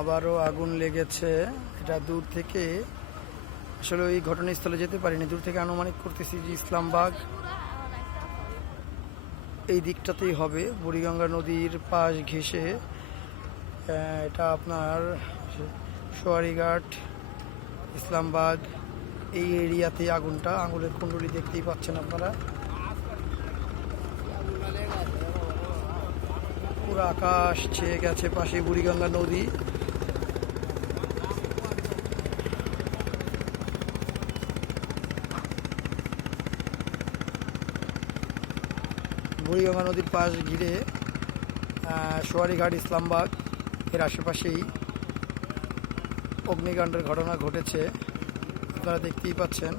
আবারও আগুন লেগেছে। এটা দূর থেকে আসলে ওই ঘটনাস্থলে যেতে পারিনি, দূর থেকে আনুমানিক করতেছি যে ইসলামবাগ এই দিকটাতেই হবে, বুড়িগঙ্গা নদীর পাশ ঘেঁষে। এটা আপনার সোয়ারিঘাট, ইসলামবাগ এই এরিয়াতে আগুনটা, আঙুলের কুণ্ডলি দেখতেই পাচ্ছেন আপনারা। পুরো আকাশ ছেয়ে গেছে, পাশে বুড়িগঙ্গা নদী। বুড়িগঙ্গা নদীর পাশ ঘিরে সোয়ারিঘাট, ইসলামবাগ এর আশেপাশেই অগ্নিকাণ্ডের ঘটনা ঘটেছে, আপনারা দেখতেই পাচ্ছেন।